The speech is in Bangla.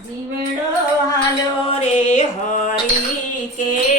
જીવડો હાલો રે હરી કે